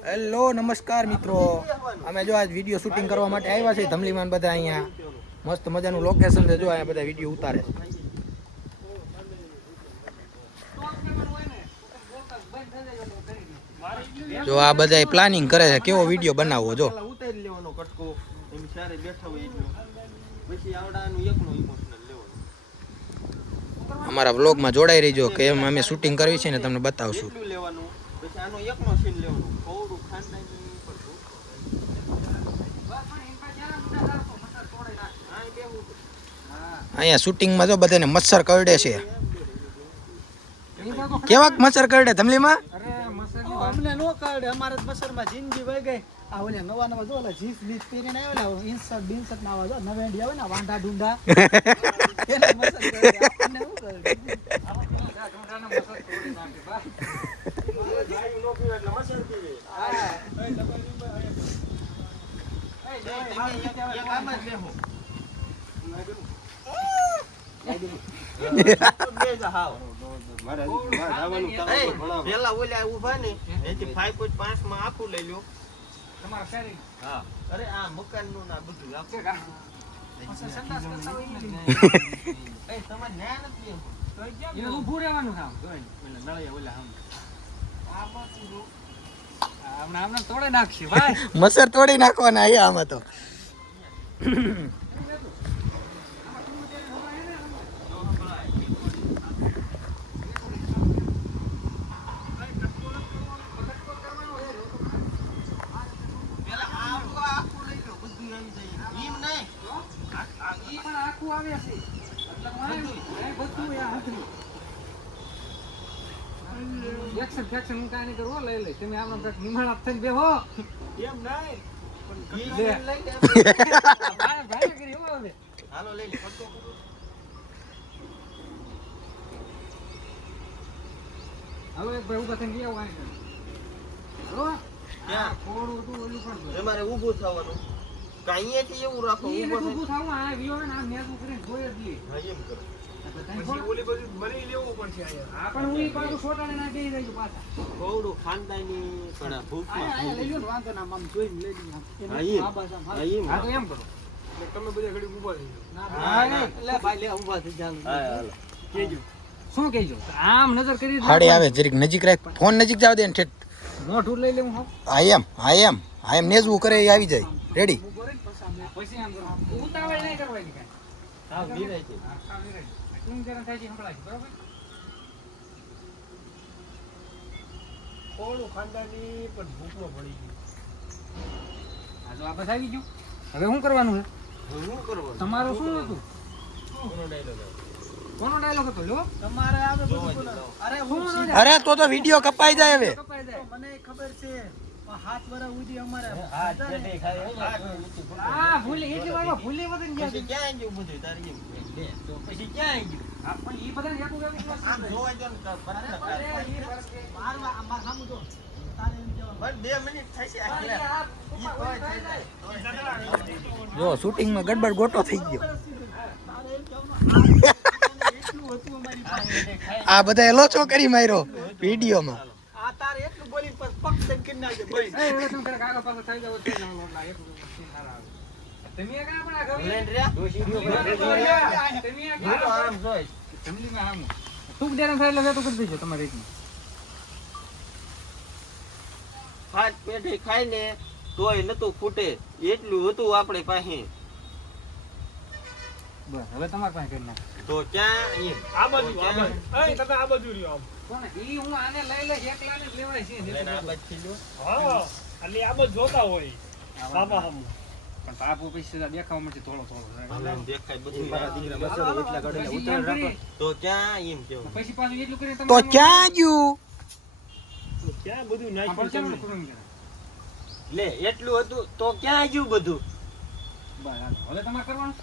Hello નમસ્કાર મિત્રો, અમે જો આજ વિડીયો શૂટિંગ કરવા માટે આવ્યા છે ધમલીમાં. બધા અહીંયા મસ્ત મજાનું લોકેશન છે, જો અહીંયા બધા વિડીયો ઉતારે છે. જો આ બધા પ્લાનિંગ કરે છે કેવો વિડીયો બનાવવો. જો ઉતારી લેવાનો કટકો એમ સારે બેઠા હોય એટલે પછી આવડાનું એકનો ઇમોશનલ લેવાનો. અમારા વ્લોગમાં જોડાઈ રહીજો કે એમ અમે શૂટિંગ કરવી છે ને તમને બતાવશું. એટલું લેવાનું પછી આનો એકનો સીન લેવાનો. થોડું ખાંડની પડતું અહીંયા શૂટિંગમાં જો બધાને મચ્છર કરડે છે. કેવાક મચ્છર કરડે ધમલીમાં? અમને નો કાઢે, અમારે મસરમાં જિંદગી વહી ગઈ. આ ઓલે નવા નવા જો ઓલા જીન્સ બીસ પહેરીને આવ્યા, ઇન્સર્ટ બિન્સર્ટ ના આવે જો નવેન્ડી આવે ને વાંઢા ઢૂંઢા એને મસર કરે. આપણને શું કરે? ઢૂંઢાના મસર તોડી નાખે બા. ગાયું નો પીવે એટલે મસર પીવે. એક આમ જ લેહો. પેલા ઓલા ઉભા ને એથી 5.5 માં આખું લઈ લ્યો. તમારા શેરિંગ. હા, અરે આ મકાન નું ના બધું આપો. સંદાસ કરતા હોય એ તમારે ન્યા નથી એમ. તો કેમ એને ઊભું રહેવાનું કામ જોઈ ઓલા નળિયા ઓલા આમ આ પાછું આમને તોડે નાખશે ભાઈ. મચ્છર તોડી નાખવાના અહીંયા આમાં તો. એક્શન હું કાંઈ નહીં કરવો લઈ લઈ તમે આમ નિમાણા થઈને બેહો એમ નહીં ભાઈ કરી હો હવે હાલો લઈ લે પટકો કરો. હાલો એક ભાઈ ઉભા થઈને ગયા વાય હાલો ક્યાં થોડું હતું ઓલું પણ તમારે ઊભું થવાનું. કાંઈથી એવું રાખો ઈ ઊભો ઊભું થઈને. થાવું આ વિયો ને આ મેસું કરીને જોઈ જ લે હા એમ કરો. ઓલી બધું મરી લેવું પડશે આ પણ હું ઈ પાછું છોટાને ના કહી દઈશું પાછા થોડું ખાનદાની પણ ભૂખમાં આયા લઈ લો ને વાંધો ના આમ જોઈને લઈ લીધું હા એમ. હા એમ. હા તો એમ કરો તમે બધા ઘડી ઊભા થઈ જાઓ. હા, ના. લે ભાઈ લે ઊભા થઈ જાવ હા હાલો. કેજો. શું કહેજો આમ નજર કરી હાડી આવે જરીક નજીક રાખ, ફોન નજીક જાવ દે ને ઠેઠ. મોઢું લઈ લેવું હા આઈ એમ નેજવું કરે એ આવી જાય. રેડી? પછી આમ કરો ઉતાવળ નહીં કરવાની કાંઈ હા નિરાય છે. તું જરા થાય છે સંભળાય છે બરાબર થોડું ખાનદાની પણ ભૂખમાં પડી ગયું. આ તો આ બસ આવી ગયું હવે શું કરવાનું છે હવે શું કરવાનું? તમારું શું હતું કોનો ડાયલોગ આવે? કોનો ડાયલોગ હતો લો તમારે આવે જોવા બધું જ બોલો. લાવો. અરે હું અરે તો વિડીયો કપાઈ જાય હવે. કપાઈ જાય મને ખબર છે પણ હાથ વરા ઉધી અમારે હાથ ચડે ખાય હો. આ ભૂલી એટલી વારમાં ભૂલી વતન ગયા પછી ક્યાં ગયું બધું તારી એમ? લે, તો પછી ક્યાં ગયું? આ પણ ઈ બધા યાદ ઉગાવી આમ જોવા જો ને તો પ્રશ્ન કરે. માર સામું જો બસ 2 મિનિટ થશે આટલે. ઈ કોઈ થઈ જાય. તોય થઈ જાય. જો શૂટિંગમાં ગડબડ ગોટો થઈ ગયો. આ બધા લોચો કરી માર્યો વિડીયોમાં. આ તારે એટલું બોલી પર પગ કરી નાખે ભાઈ. એ હવે તમે ઘરે કાગળ પાછળ થઈ જાવ તો ના લોટ લાગે સીન હારા આવે તમે આ કાં પણ આ ગવી લઈને રહ્યા? તમે હું તો આમ જોઈશ. જમલીમાં આમ તું દેરા થાય એટલે તો કરી દેજો તમારી રીતનું હાથ પેઠે ખાઈને તોય નતું ફૂટે એટલું હતું આપણે પાસે. બસ હવે તમારે પાસે કરી નાખ તો ક્યાં એમ? આ બાજુ આ બાજુ. એ તમે આ બાજુ રહ્યો આમ. કોને ઈ હું આને લઈ લે એકલાને જ લેવાય છે લઈને આ બાજુ લ્યો. હા એટલે આ બાજુ જોતા હોય બાબા હમ. પણ પાપો પૈસા દેખાવા મળશે થોડો થોડો આમ દેખાય બધું. મારા દીકરા બસો એટલા ગાડીને પછી ઉતાર એમ રાખો. કરી, તો ક્યાં એમ કેવું? પછી પાછું એટલું કરીને તો તમારે ક્યાં ગયું? ક્યાં બધું આ નાખ્યું પડશે ને તમે? પૂરું કરે. લે એટલું હતું તો ક્યાં ગયું બધું? બસ હાલો. હવે તમારે કરવાનું